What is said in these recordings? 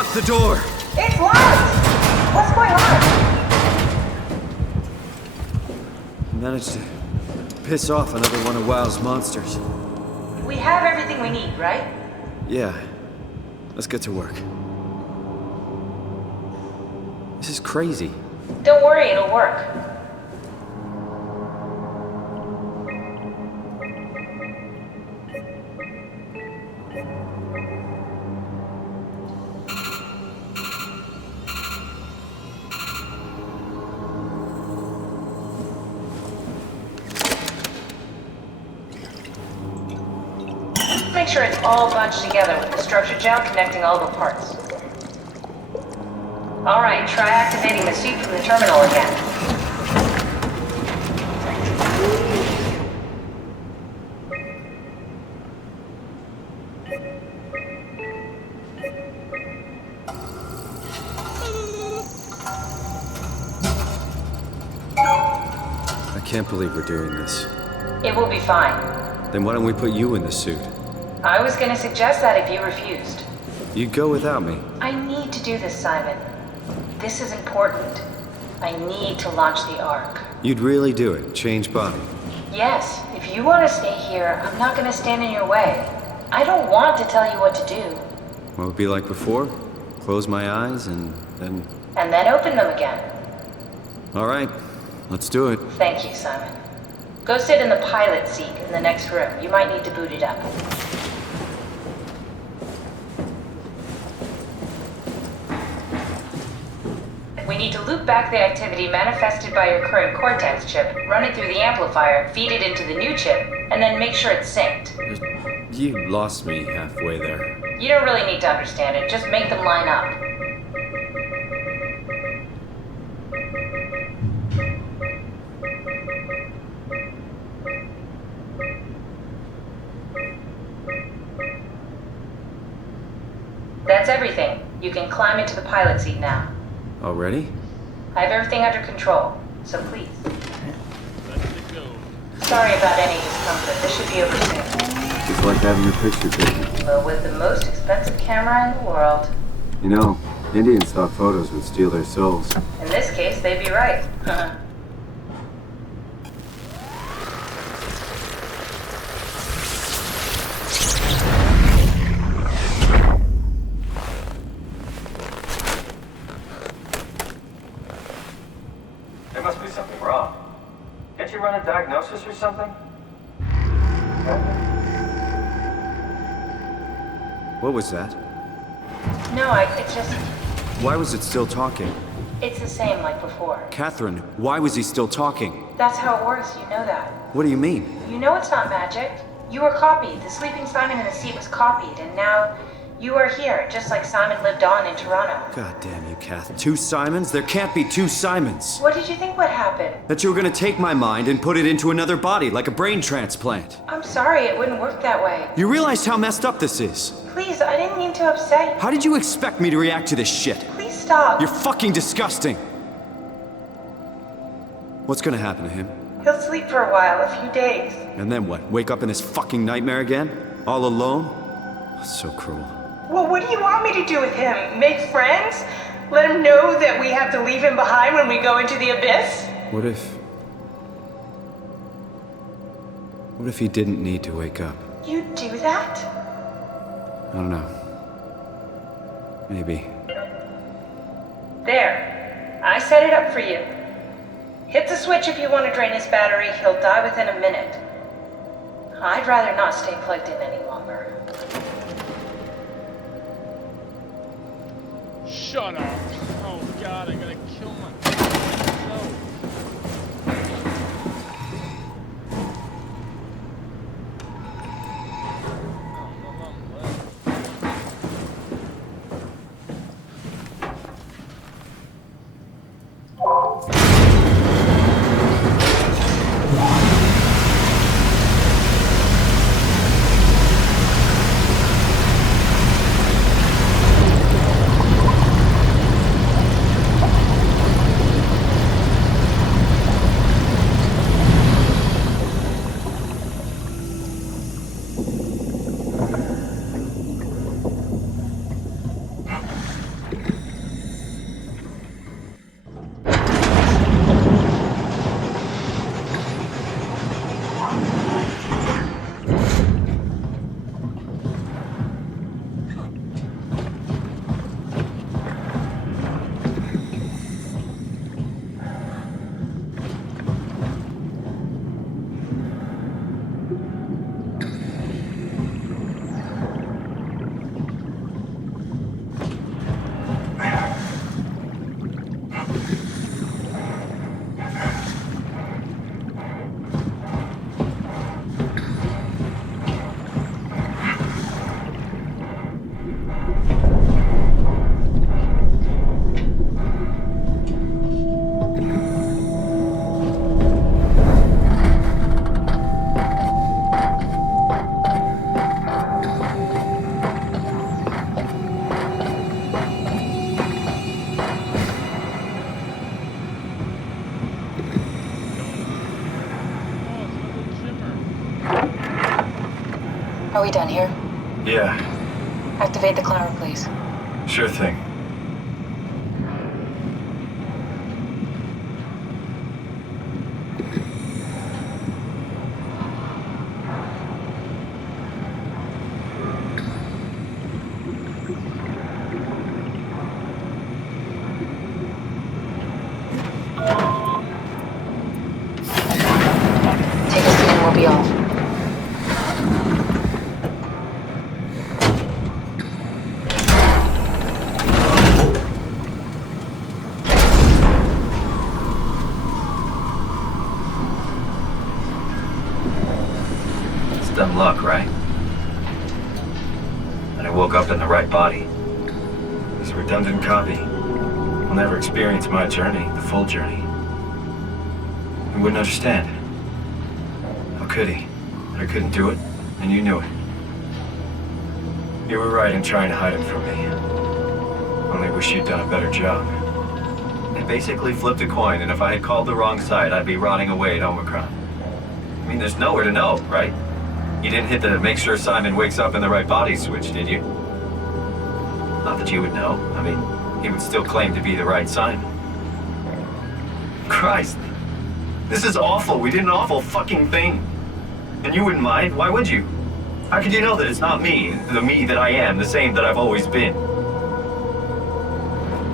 Lock the door! It's locked! What's going on? Managed to piss off another one of WoW's monsters. We have everything we need, right? Yeah. Let's get to work. This is crazy. Don't worry, it'll work. Make sure it's all bunched together with the structure gel connecting all the parts. Alright, try activating the suit from the terminal again. I can't believe we're doing this. It will be fine. Then why don't we put you in the suit? I was gonna suggest that if you refused. You'd go without me. I need to do this, Simon. This is important. I need to launch the Ark. You'd really do it? Change body? Yes, if you want to stay here, I'm not gonna stand in your way. I don't want to tell you what to do. What would it be like before? Close my eyes and then... And then open them again. Alright, let's do it. Thank you, Simon. Go sit in the pilot seat in the next room. You might need to boot it up. We need to loop back the activity manifested by your current Cortex chip, run it through the amplifier, feed it into the new chip, and then make sure it's synced. You lost me halfway there. You don't really need to understand it, just make them line up. That's everything. You can climb into the pilot seat now. Already? I have everything under control, so please. Sorry about any discomfort. This should be over soon. It's like having your picture taken. Well, with the most expensive camera in the world. You know, Indian stock photos would steal their souls. In this case, they'd be right. There must be something wrong. Can't you run a diagnosis or something? What was that? No, it just... Why was it still talking? It's the same like before. Catherine, why was he still talking? That's how it works, you know that. What do you mean? You know it's not magic. You were copied. The sleeping Simon in the seat was copied, and now you are here, just like Simon lived on in Toronto. God damn you, Kath. 2 Simons? There can't be 2 Simons. What did you think would happen? That you were gonna take my mind and put it into another body, like a brain transplant. I'm sorry, it wouldn't work that way. You realize how messed up this is? Please, I didn't mean to upset you. How did you expect me to react to this shit? Please stop. You're fucking disgusting. What's gonna happen to him? He'll sleep for a while, a few days. And then what? Wake up in this fucking nightmare again? All alone? So cruel. Well, what do you want me to do with him? Make friends? Let him know that we have to leave him behind when we go into the abyss? What if he didn't need to wake up? You'd do that? I don't know. Maybe. There. I set it up for you. Hit the switch if you want to drain his battery. He'll die within a minute. I'd rather not stay plugged in any longer. Shut up! Oh god, I'm gonna kill myself. Are we done here? Yeah, Activate the climber, please. sure thing. Take a seat and we'll be off. It's dumb luck, right? And I woke up in the right body. This redundant copy will never experience my journey, the full journey. He wouldn't understand. How could he? I couldn't do it, and you knew it. You were right in trying to hide it from me. Only wish you'd done a better job. They basically flipped a coin, and if I had called the wrong side, I'd be rotting away at Omicron. I mean, there's nowhere to know, right? You didn't hit the make sure Simon wakes up in the right body switch, did you? Not that you would know. I mean, he would still claim to be the right Simon. Christ. This is awful. We did an awful fucking thing. And you wouldn't mind? Why would you? How could you know that it's not me, the me that I am, the same that I've always been?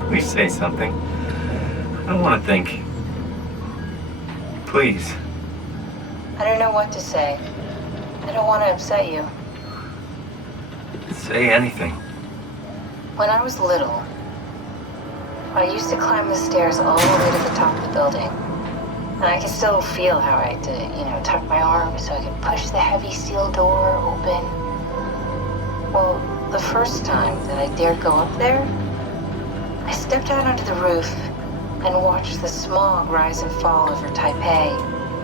Please say something. I don't want to think. Please. I don't know what to say. I don't want to upset you. Say anything. When I was little, I used to climb the stairs all the way to the top of the building. And I can still feel how I had to, tuck my arms so I could push the heavy steel door open. Well, the first time that I dared go up there, I stepped out onto the roof and watched the smog rise and fall over Taipei.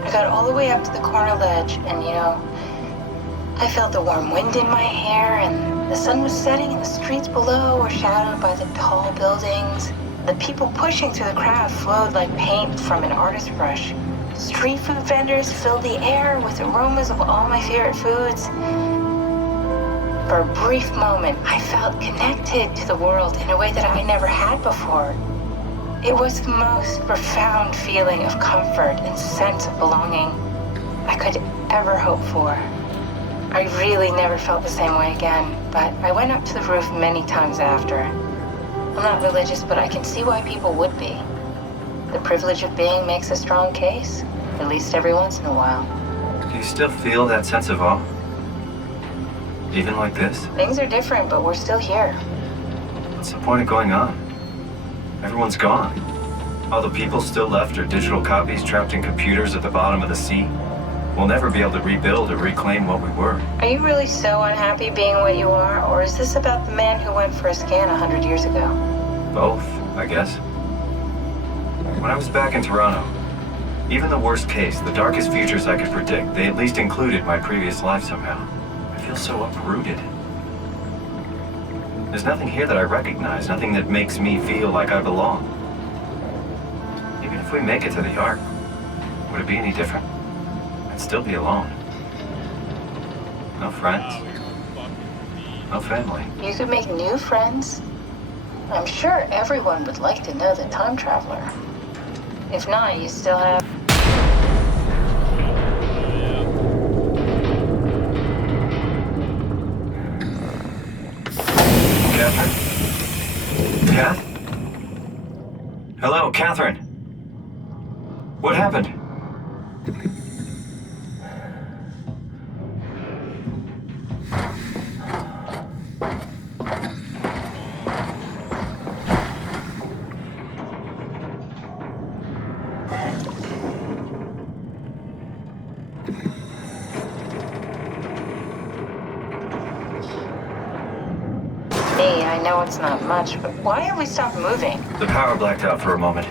I got all the way up to the corner ledge and, I felt the warm wind in my hair and the sun was setting and the streets below were shadowed by the tall buildings. The people pushing through the crowd flowed like paint from an artist's brush. Street food vendors filled the air with aromas of all my favorite foods. For a brief moment, I felt connected to the world in a way that I never had before. It was the most profound feeling of comfort and sense of belonging I could ever hope for. I really never felt the same way again, but I went up to the roof many times after. I'm not religious, but I can see why people would be. The privilege of being makes a strong case, at least every once in a while. Do you still feel that sense of awe? Even like this? Things are different, but we're still here. What's the point of going on? Everyone's gone. All the people still left are digital copies trapped in computers at the bottom of the sea. We'll never be able to rebuild or reclaim what we were. Are you really so unhappy being what you are, or is this about the man who went for a scan 100 years ago? Both, I guess. When I was back in Toronto, even the worst case, the darkest futures I could predict, they at least included my previous life somehow. I feel so uprooted. There's nothing here that I recognize, nothing that makes me feel like I belong. Even if we make it to the Ark, would it be any different? I'd still be alone. No friends. No family. You could make new friends. I'm sure everyone would like to know the time traveler. If not, you still have... Catherine? Kath? Hello, Catherine. What happened? I know it's not much, but why have we stopped moving? The power blacked out for a moment.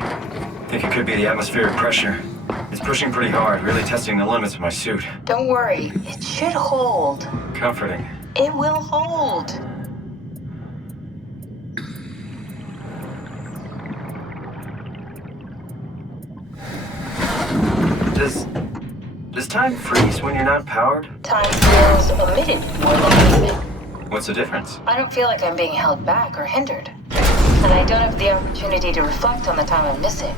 Think it could be the atmospheric pressure. It's pushing pretty hard, really testing the limits of my suit. Don't worry, it should hold. Comforting. It will hold. Does time freeze when you're not powered? Time feels omitted more than anything. What's the difference? I don't feel like I'm being held back or hindered. And I don't have the opportunity to reflect on the time I'm missing.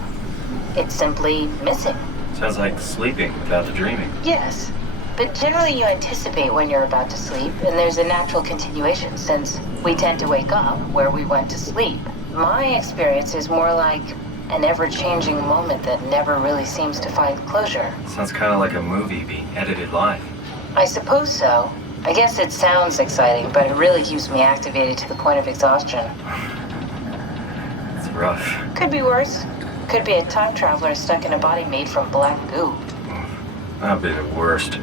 It's simply missing. Sounds like sleeping without the dreaming. Yes, but generally you anticipate when you're about to sleep, and there's a natural continuation since we tend to wake up where we went to sleep. My experience is more like an ever-changing moment that never really seems to find closure. Sounds kind of like a movie being edited live. I suppose so. I guess it sounds exciting, but it really keeps me activated to the point of exhaustion. It's rough. Could be worse. Could be a time traveler stuck in a body made from black goo. That'd be the worst.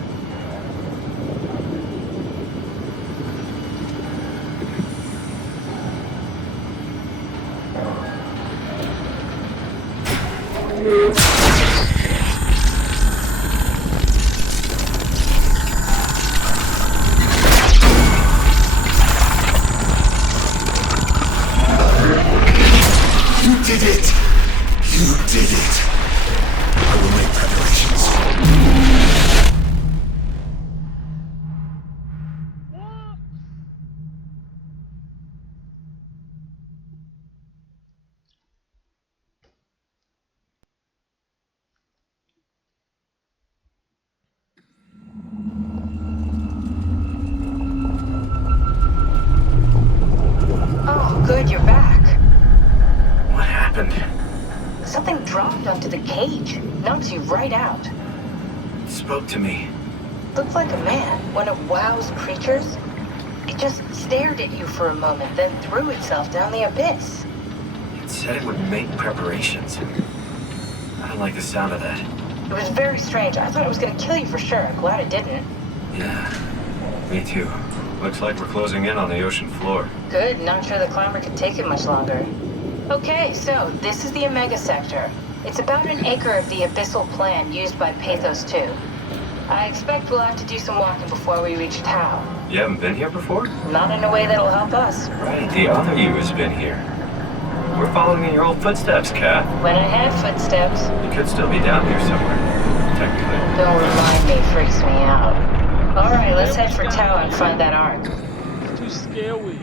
You did it! You did it! I will make preparations. Oh, good, you're back. What happened? Something dropped onto the cage. Knocks you right out. It spoke to me. Looked like a man, one of WoW's creatures. It just stared at you for a moment, then threw itself down the abyss. It said it would make preparations. I don't like the sound of that. It was very strange. I thought it was gonna kill you for sure. I'm glad it didn't. Yeah, me too. Looks like we're closing in on the ocean floor. Good, not sure the climber could take it much longer. Okay, so this is the Omega Sector. It's about an acre of the abyssal plan used by Pathos 2. I expect we'll have to do some walking before we reach Tau. You haven't been here before? Not in a way that'll help us. Right, the other you has been here. We're following in your old footsteps, Kat. When I had footsteps, You could still be down here somewhere, technically. don't remind me, freaks me out. Alright, let's head for Tau and find that ark. It's too scary.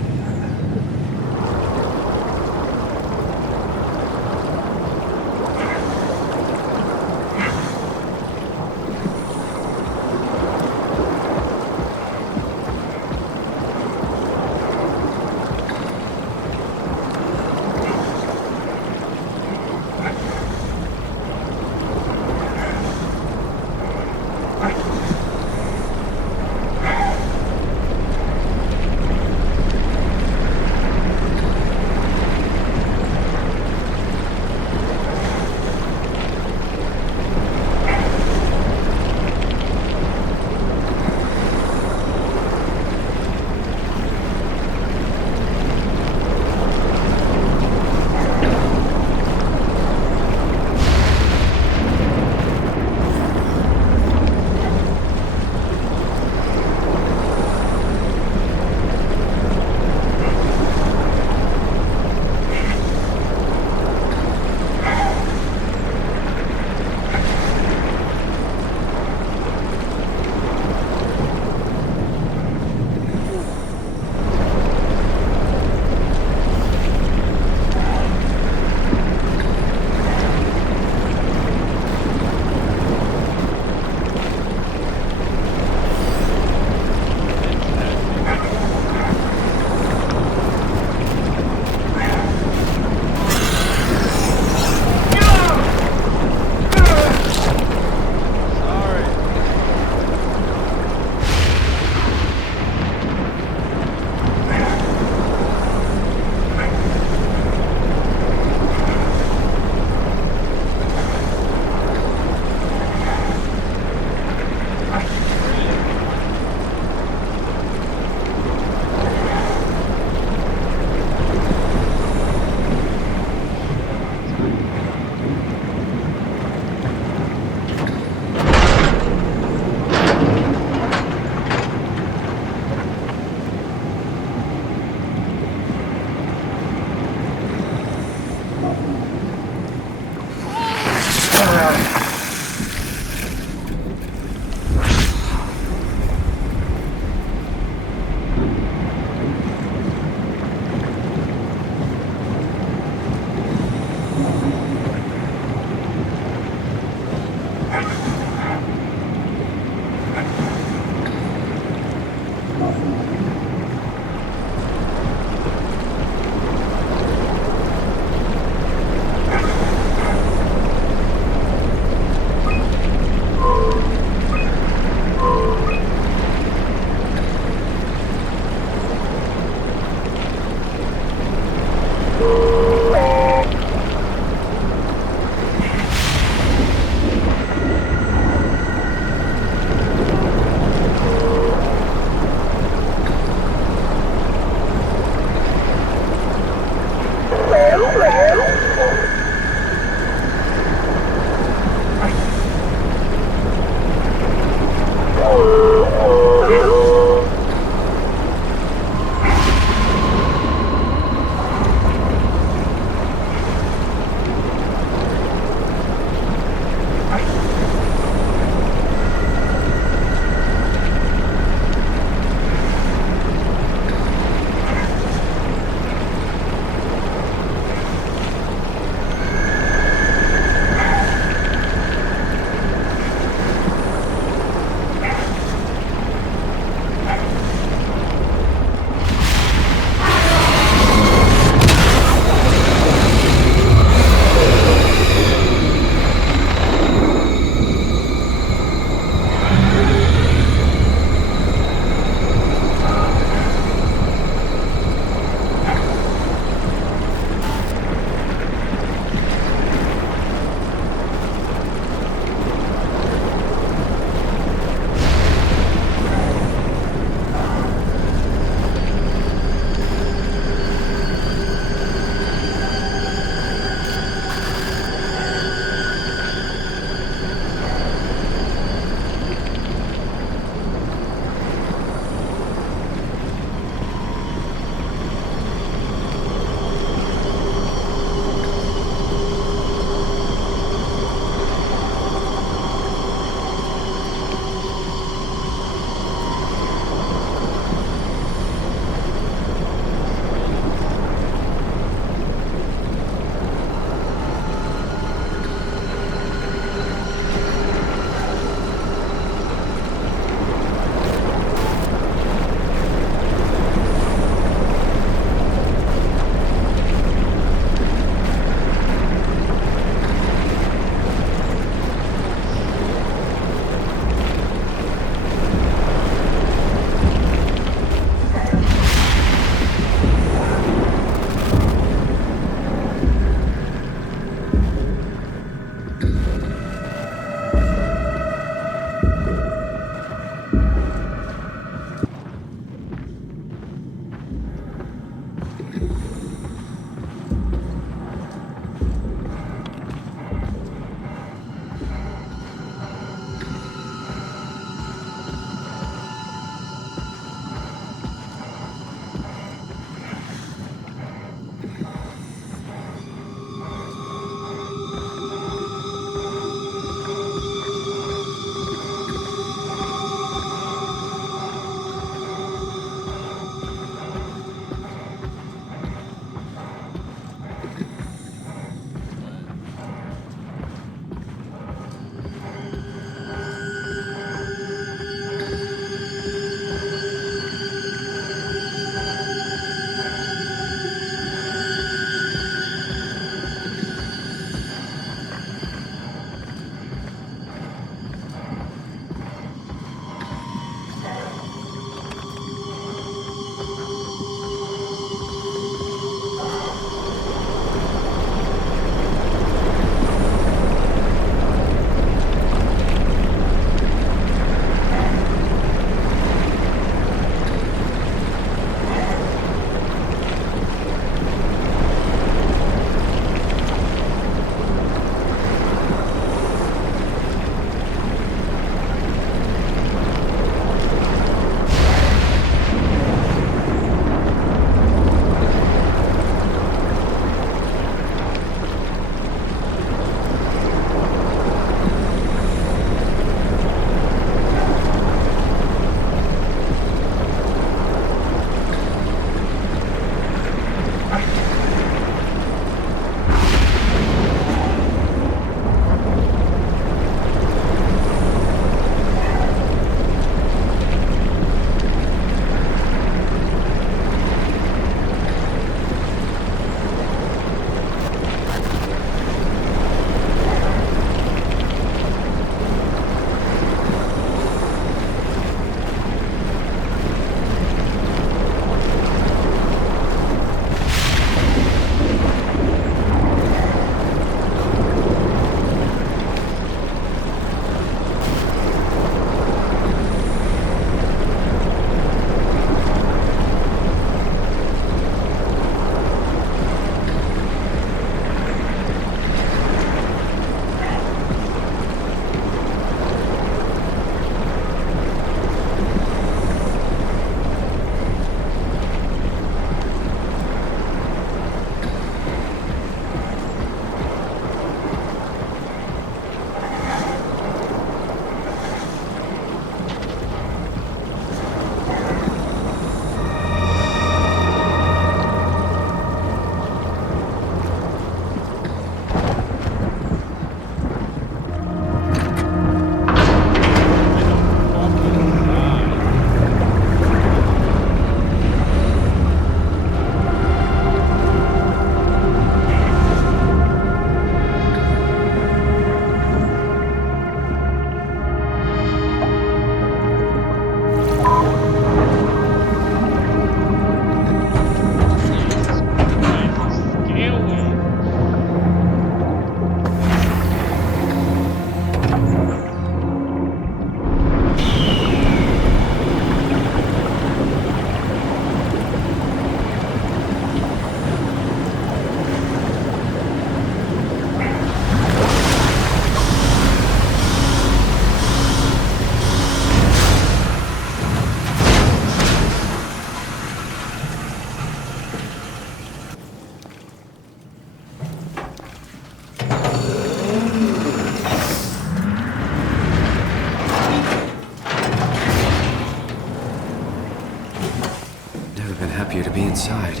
appear to be inside.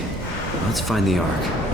Let's find the Ark.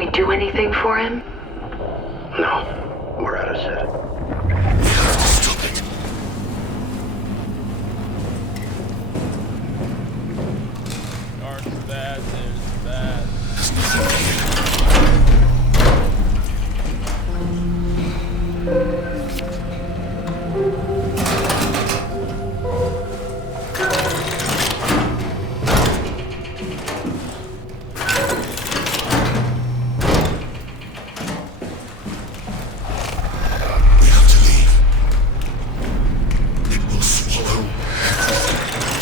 we do anything for him? No, we're out of set. We have to stop it. Dark's bad, there's bad. There's nothing here. We have to leave. It will swallow everything.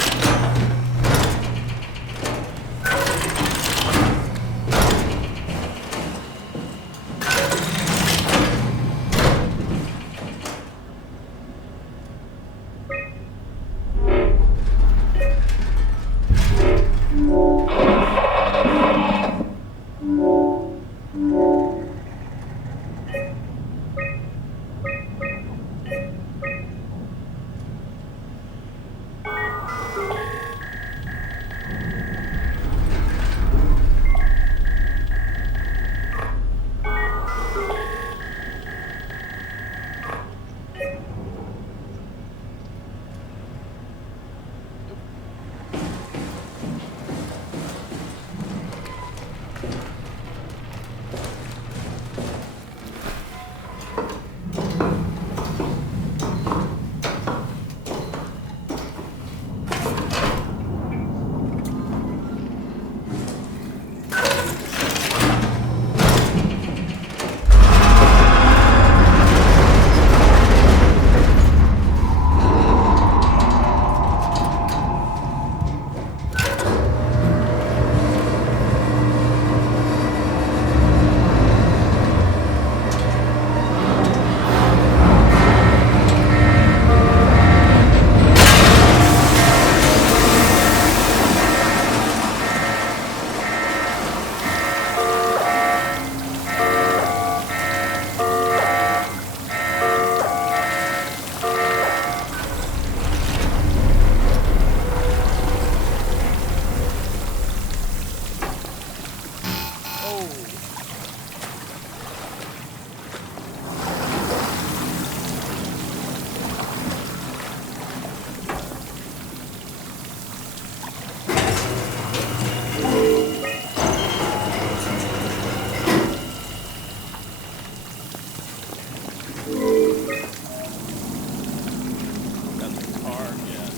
Got the car, yeah.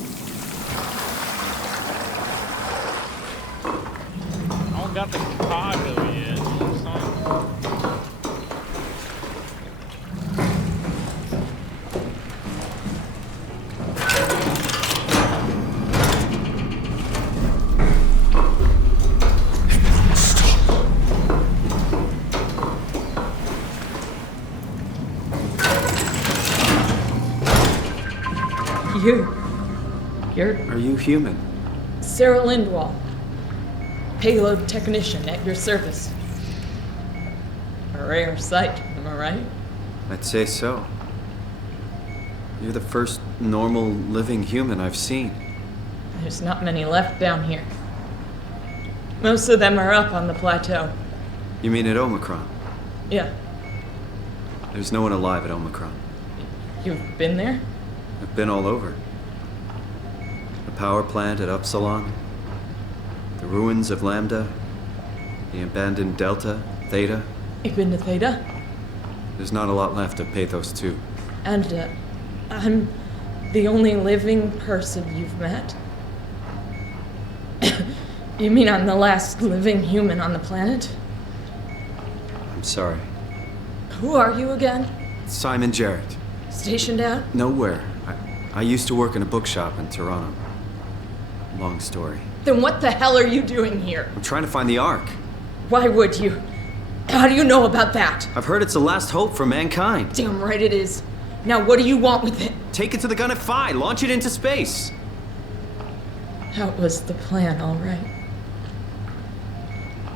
I don't got the cargo yet, son. You're Are you human? Sarah Lindwall, payload technician at your service. A rare sight, am I right? I'd say so. You're the first normal living human I've seen. There's not many left down here. Most of them are up on the plateau. You mean at Omicron? Yeah, There's no one alive at Omicron. you've been there? I've been all over. The power plant at Upsilon, the ruins of Lambda, the abandoned Delta, Theta. You've been to Theta? There's not a lot left of Pathos 2. And I'm the only living person you've met? You mean I'm the last living human on the planet? I'm sorry. Who are you again? Simon Jarrett. Stationed out? Nowhere. I used to work in a bookshop in Toronto. Long story. Then what the hell are you doing here? I'm trying to find the Ark. Why would you? How do you know about that? I've heard it's the last hope for mankind. Damn right it is. Now what do you want with it? Take it to the Gun at Phi. Launch it into space. That was the plan, all right.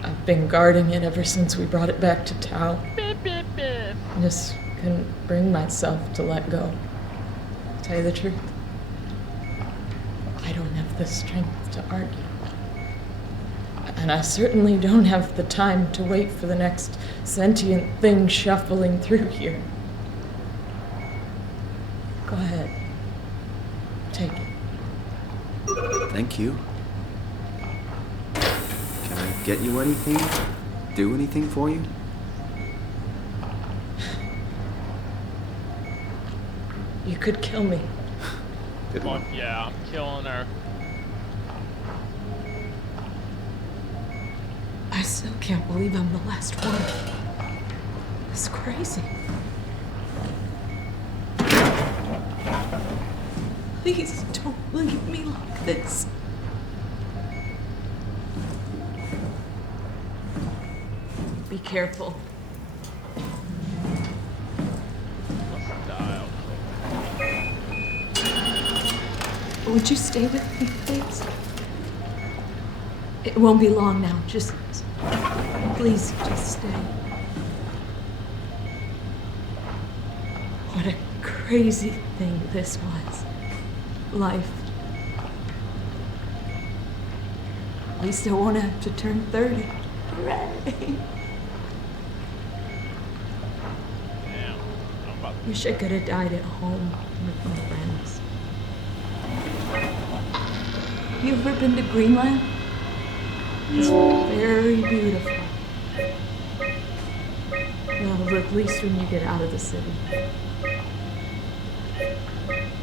I've been guarding it ever since we brought it back to Tau. Just couldn't bring myself to let go. To tell you the truth, I don't have the strength to argue. And I certainly don't have the time to wait for the next sentient thing shuffling through here. Go ahead. Take it. Thank you. Can I get you anything? Do anything for you? You could kill me. Good Fuck one. yeah, I'm killing her. I still can't believe I'm the last one. It's crazy. Please don't leave me like this. Be careful. Let's die. Would you stay with me, please? It won't be long now. Just please, just stay. What a crazy thing this was. Life. At least I won't have to turn 30. Hooray! Damn. I'm about to... Wish I could have died at home with my friends. You ever been to Greenland? It's very beautiful. Well, at least when you get out of the city.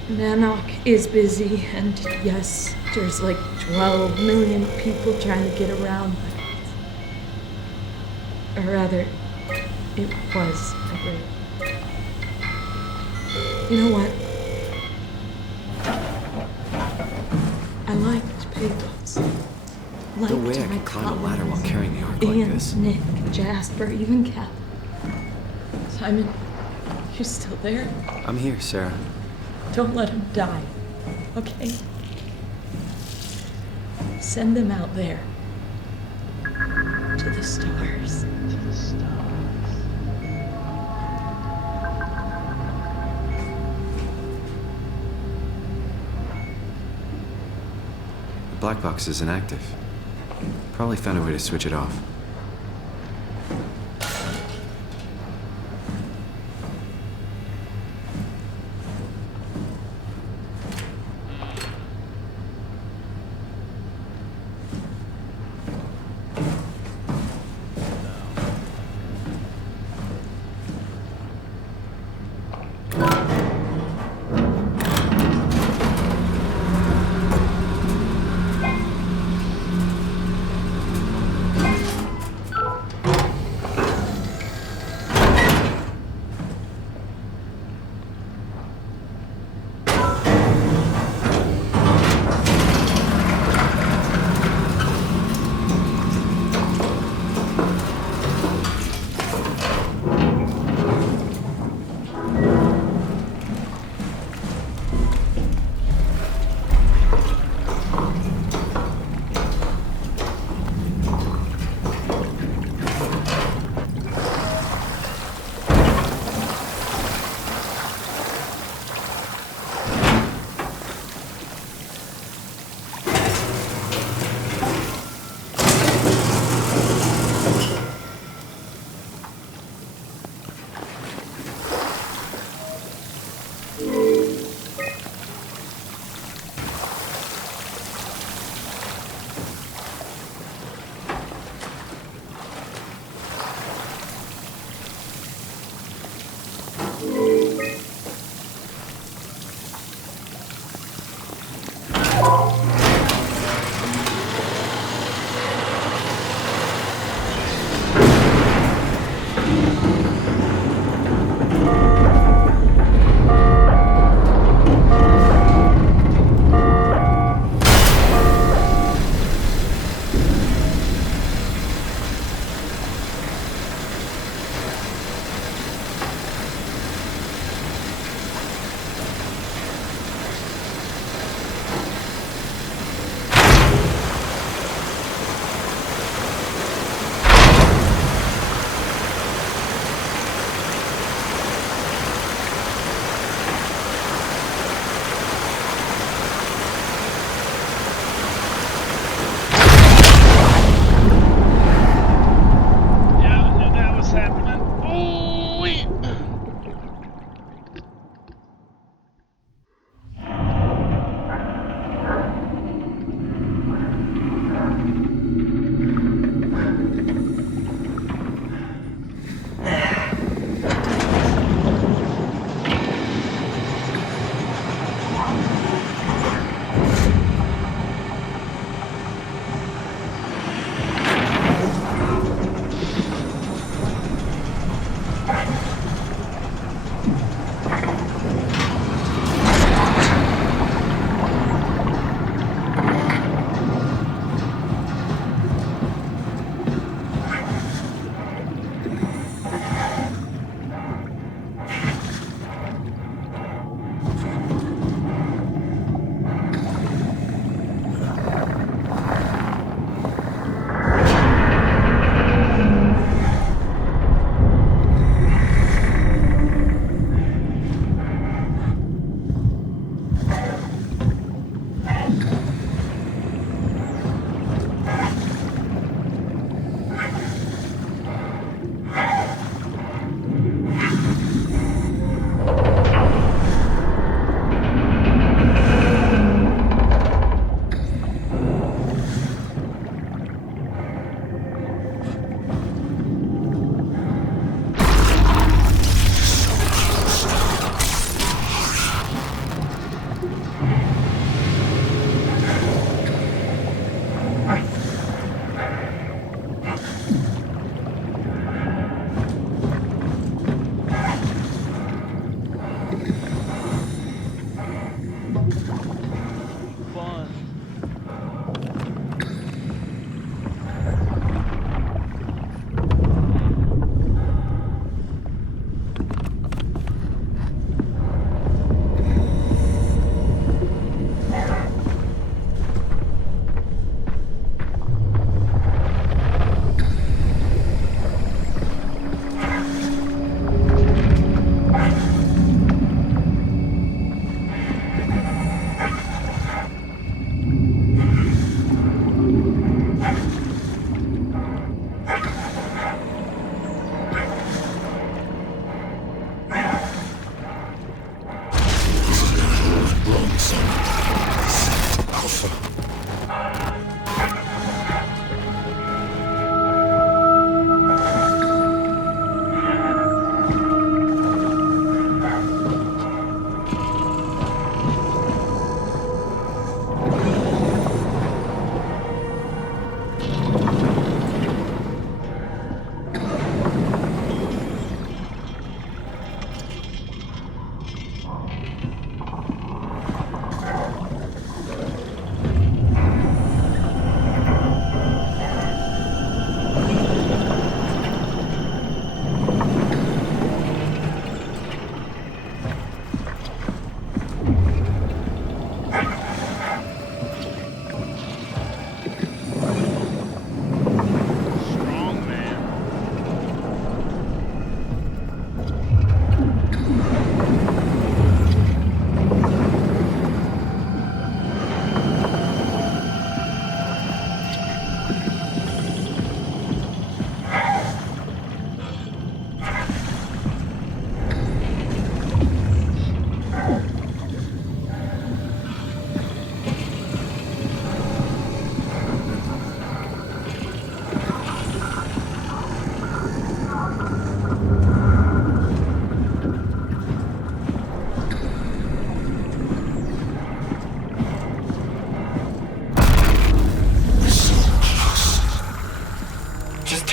Nanook is busy, and yes, there's like 12 million people trying to get around. Or rather, it was a great. You know what? I liked payloads. No way I Liked my can climb a ladder while colleagues. carrying the ark Ian, like this. Nick, Jasper, even Cap. Simon, you still there? I'm here, Sarah. Don't let him die, okay? Send them out there. To the stars. The black box is inactive. Probably found a way to switch it off.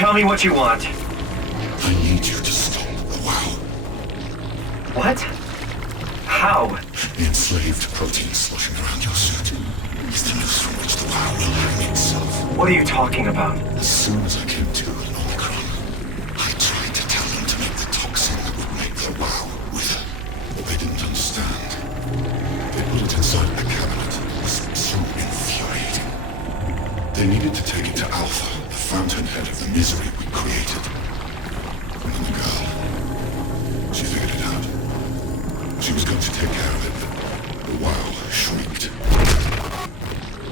Tell me what you want. I need you to stop the WoW. What? How? The enslaved protein sloshing around your suit is the noose from which the WoW will hang itself. What are you talking about? As soon as I came to in Omicron, I tried to tell them to make the toxin that would make the WoW wither, but they didn't understand. They put it inside a cabinet. It was so infuriating. They needed to take it to Alpha, the fountainhead of the misery we created. And then the girl, she figured it out. She was going to take care of it, but the WoW shrieked.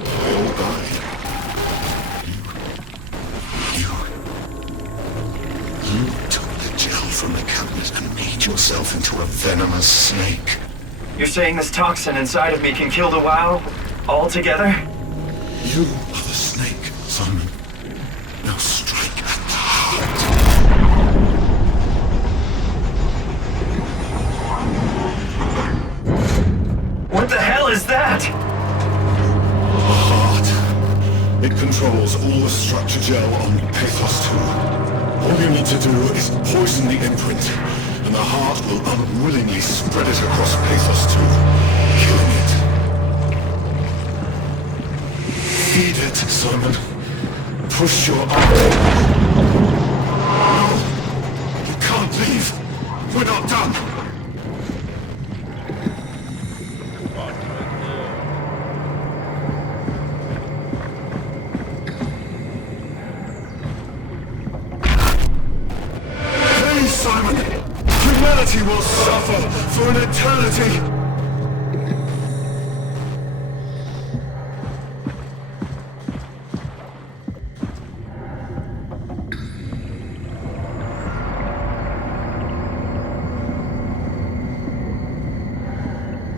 They all died. You took the gel from the cabinet and made yourself into a venomous snake. You're saying this toxin inside of me can kill the WoW altogether? You are the snake, Simon. Now strike at the heart. What the hell is that? The heart. It controls all the structure gel on Pathos 2. All you need to do is poison the imprint, and the heart will unwillingly spread it across Pathos 2, killing it. Feed it, Simon. Push your arm. No! You can't leave! We're not done! Please, Simon! Humanity will suffer for an eternity!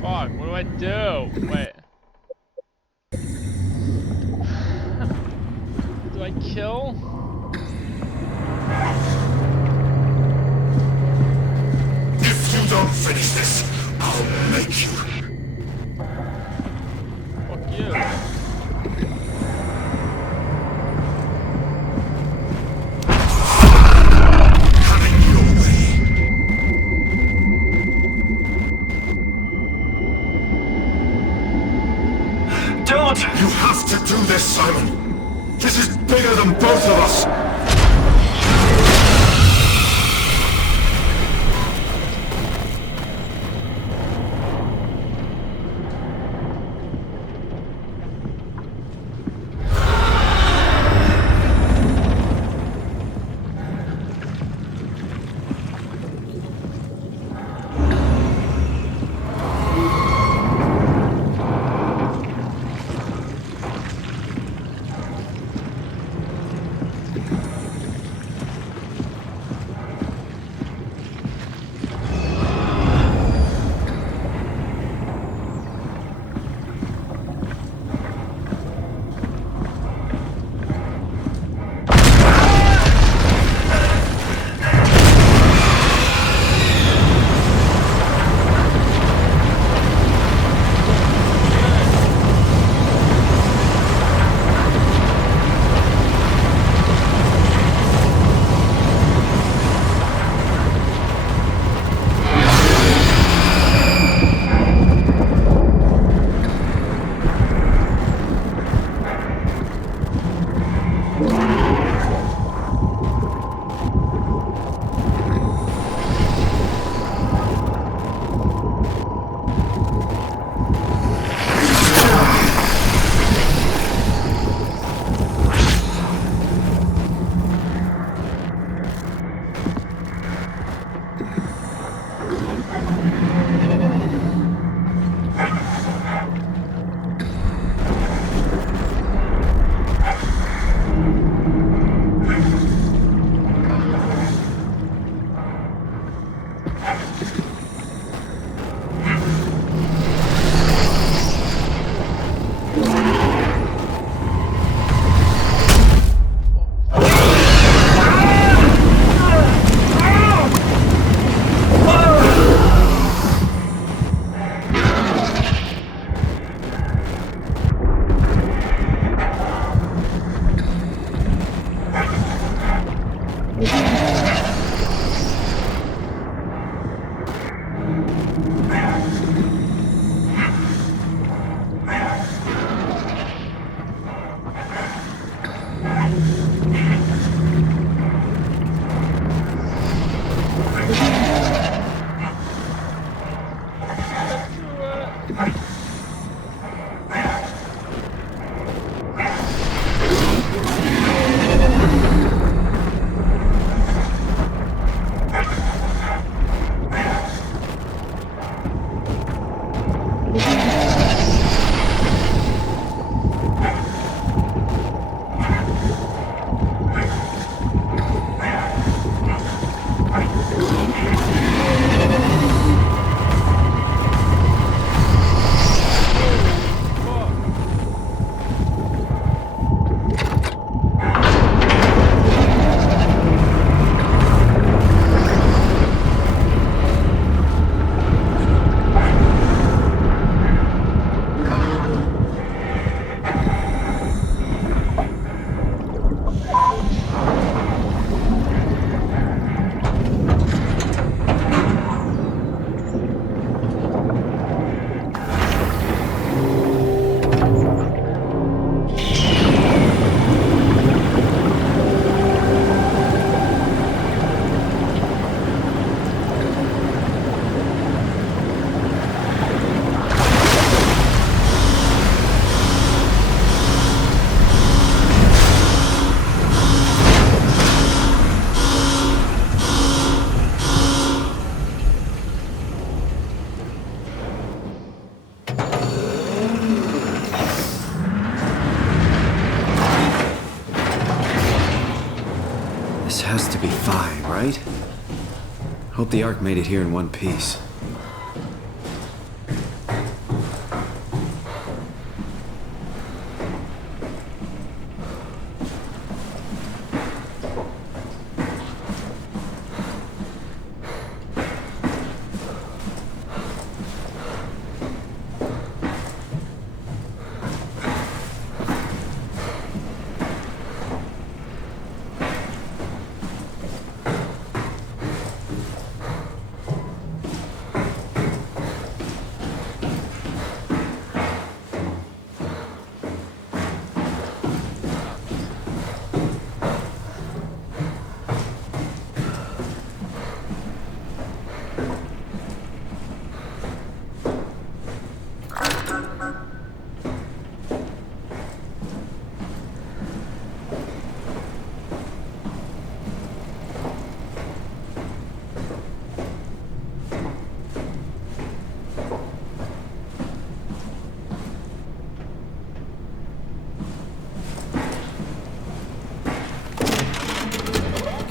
Fuck, what do I do? Wait. Do I kill? If you don't finish this, I'll make you. Fuck you. Having your way. Don't! You have to do this, Simon. This is bigger than both of us. This has to be Phi, right? Hope the Ark made it here in one piece.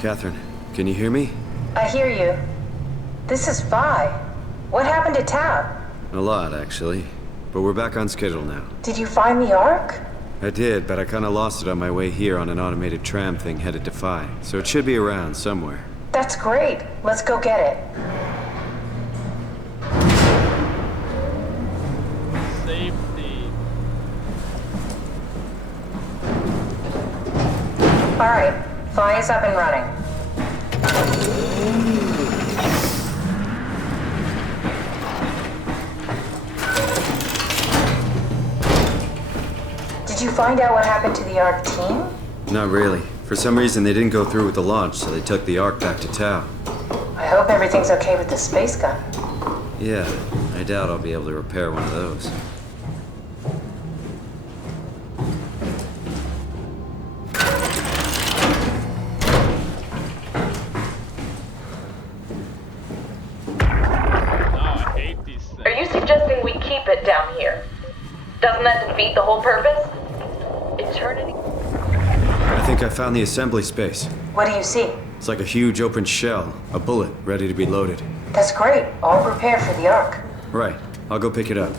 Catherine, can you hear me? I hear you. This is Phi. What happened to Tab? A lot, actually. But we're back on schedule now. Did you find the Ark? I did, but I kinda lost it on my way here on an automated tram thing headed to Phi. So it should be around somewhere. That's great. Let's go get it. Safety. All right. Phi is up and running. Did you find out what happened to the Ark team? Not really. For some reason, they didn't go through with the launch, so they took the Ark back to Tau. I hope everything's okay with the space gun. Yeah, I doubt I'll be able to repair one of those. Are you suggesting we keep it down here? Doesn't that defeat the whole purpose? Eternity? I think I found the assembly space. What do you see? It's like a huge open shell, a bullet ready to be loaded. That's great. All prepared for the Ark. Right, I'll go pick it up.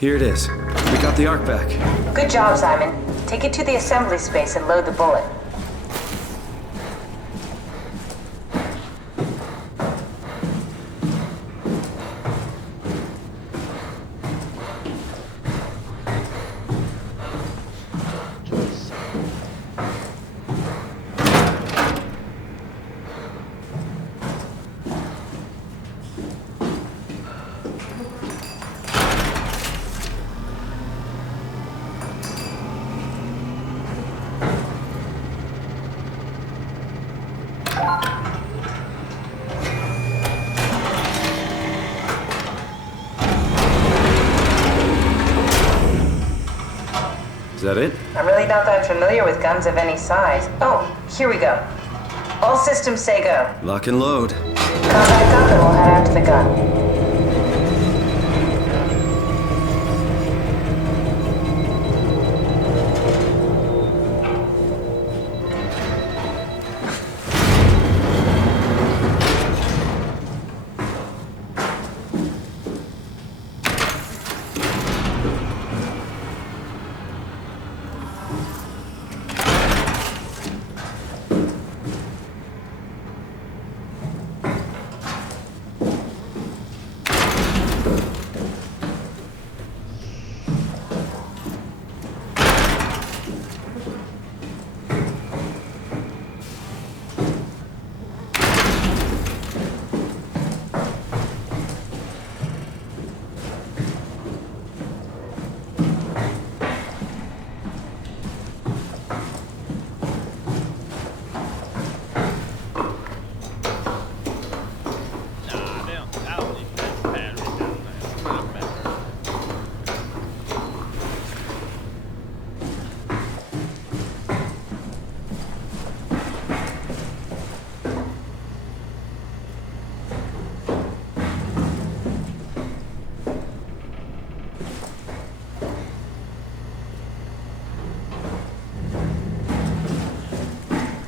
Here it is. We got the Ark back. Good job, Simon. Take it to the assembly space and load the bullet. Is that it? I'm really not that familiar with guns of any size. Oh, here we go. All systems say go. Lock and load. Combat up and we'll head out to the gun.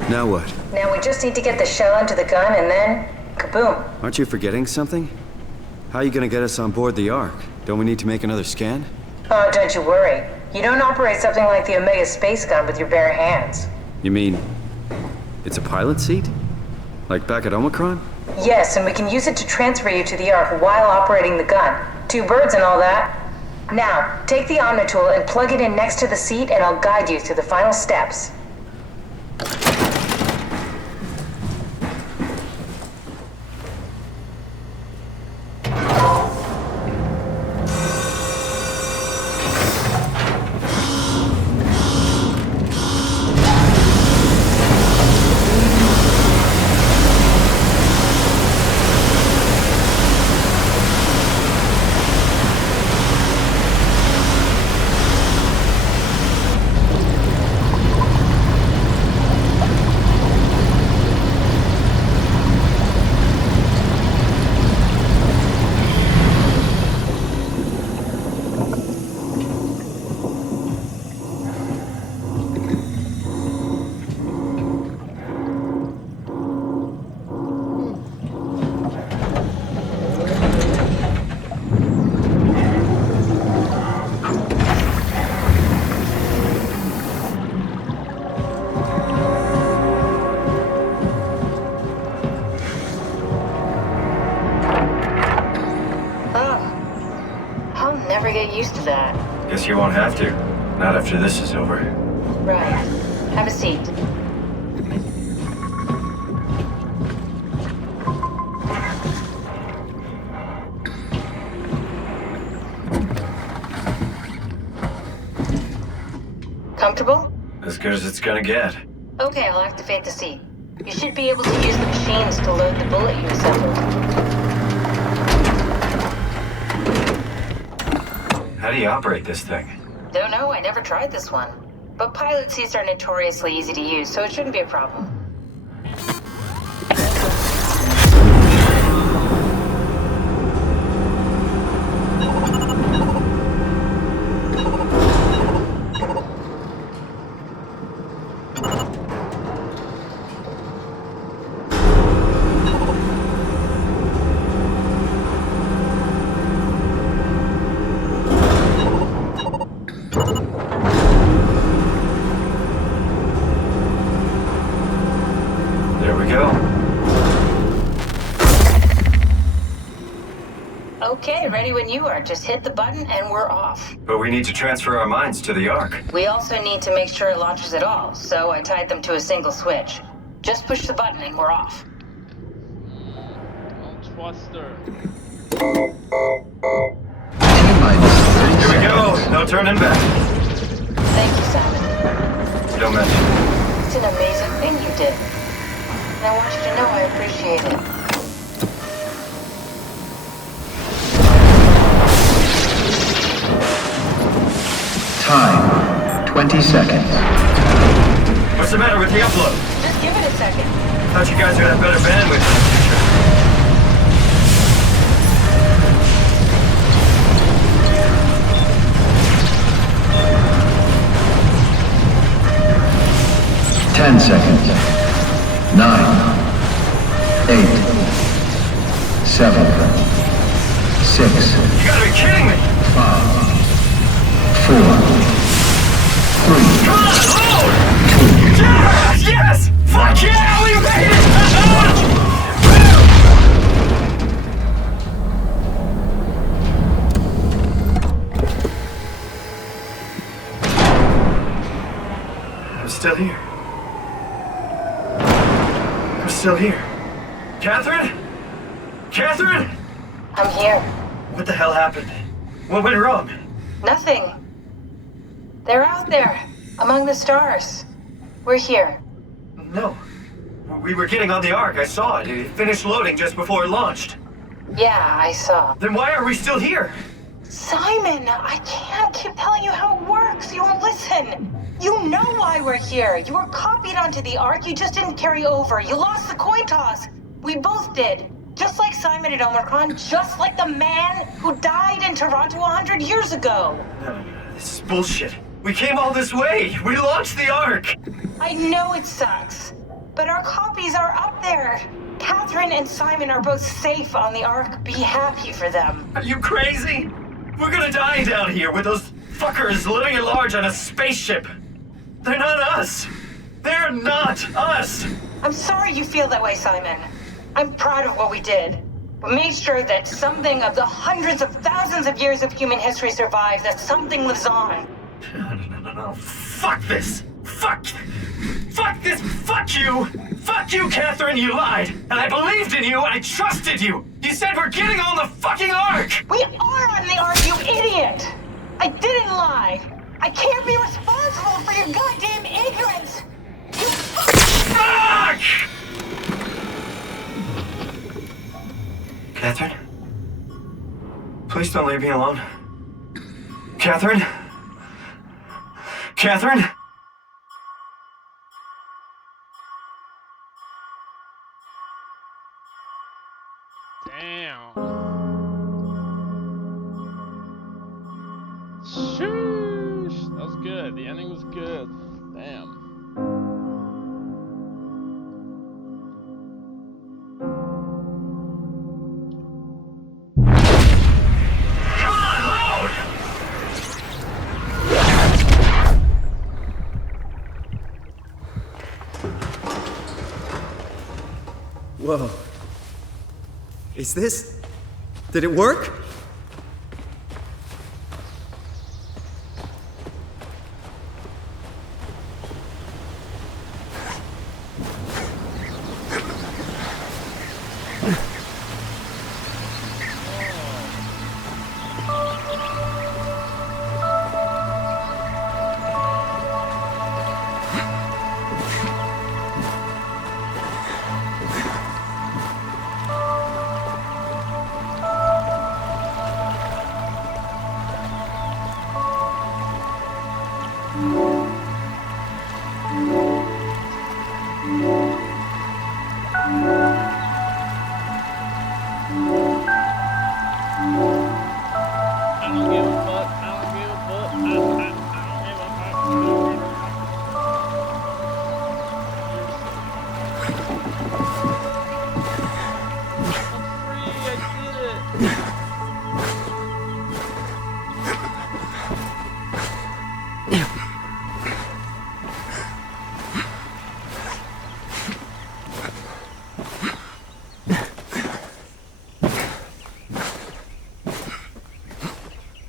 Now what? Now we just need to get the shell into the gun and then, kaboom. Aren't you forgetting something? How are you gonna get us on board the Ark? Don't we need to make another scan? Oh, don't you worry. You don't operate something like the Omega space gun with your bare hands. You mean, it's a pilot seat? Like back at Omicron? Yes, and we can use it to transfer you to the Ark while operating the gun. 2 birds and all that. Now, take the Omnitool and plug it in next to the seat and I'll guide you through the final steps. Never get used to that. Guess you won't have to. Not after this is over. Right. Have a seat. Comfortable? As good as it's gonna get. Okay, I'll activate the seat. You should be able to use the machines to load the bullet you assembled. How do you operate this thing? Don't know, I never tried this one. But pilot seats are notoriously easy to use, so it shouldn't be a problem. There we go. Okay, ready when you are. Just hit the button and we're off. But we need to transfer our minds to the Ark. We also need to make sure it launches at all, so I tied them to a single switch. Just push the button and we're off. Don't trust her. Here we go. No turning back. Thank you, Simon. Don't mention it. It's an amazing thing you did. And I want you to know I appreciate it. Time, 20 seconds. What's the matter with the upload? Just give it a second. Thought you guys would have better bandwidth in the future. 10 seconds. 9, 8, 7, 6, You gotta be kidding me! 5, 4, 3, Come on, load! Yes! Fuck yeah, we made it! I'm still here. I'm still here. Catherine? Catherine? I'm here. What the hell happened? What went wrong? Nothing. They're out there, among the stars. We're here. No. We were getting on the Ark. I saw it. It finished loading just before it launched. Yeah, I saw. Then why are we still here? Simon, I can't keep telling you how it works. You won't listen. You know why we're here. You were copied onto the Ark. You just didn't carry over. You lost the coin toss. We both did. Just like Simon at Omicron, just like the man who died in Toronto 100 years ago. No, this is bullshit. We came all this way. We launched the Ark. I know it sucks, but our copies are up there. Catherine and Simon are both safe on the Ark. Be happy for them. Are you crazy? We're gonna die down here with those fuckers living at large on a spaceship. They're not us. They're not us. I'm sorry you feel that way, Simon. I'm proud of what we did. We made sure that something of the hundreds of thousands of years of human history survives, that something lives on. No. Fuck this. Fuck this. Fuck you. Fuck you, Catherine. You lied. And I believed in you. I trusted you. You said we're getting on the fucking Ark. We are on the Ark, you idiot! I didn't lie. I can't be responsible for your goddamn ignorance. You Fuck! Catherine? Please don't leave me alone. Catherine? Catherine? Damn. Sheesh. That was good. The ending was good. Damn. Come on, load! Whoa. Is this... Did it work? I did it!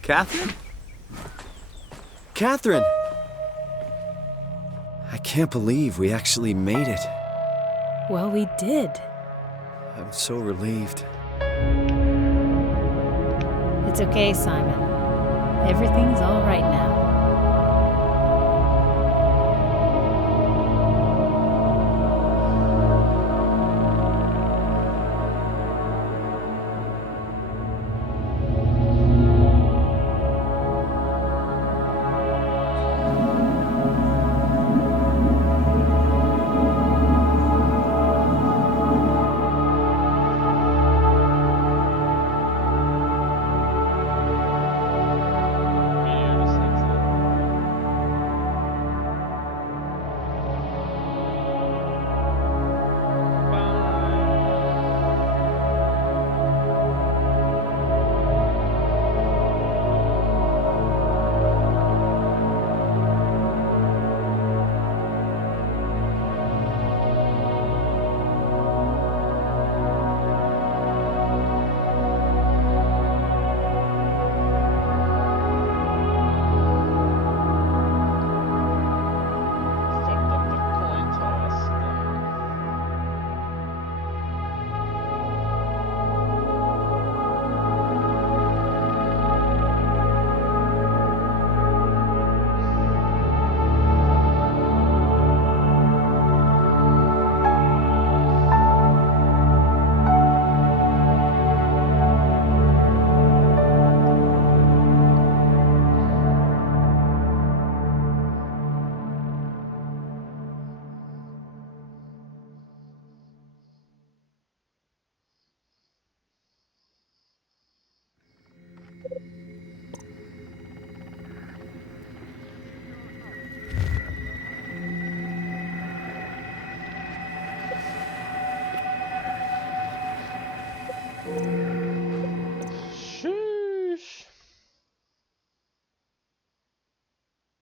Catherine? Catherine! I can't believe we actually made it. Well, we did. I'm so relieved. It's okay, Simon. Everything's all right now.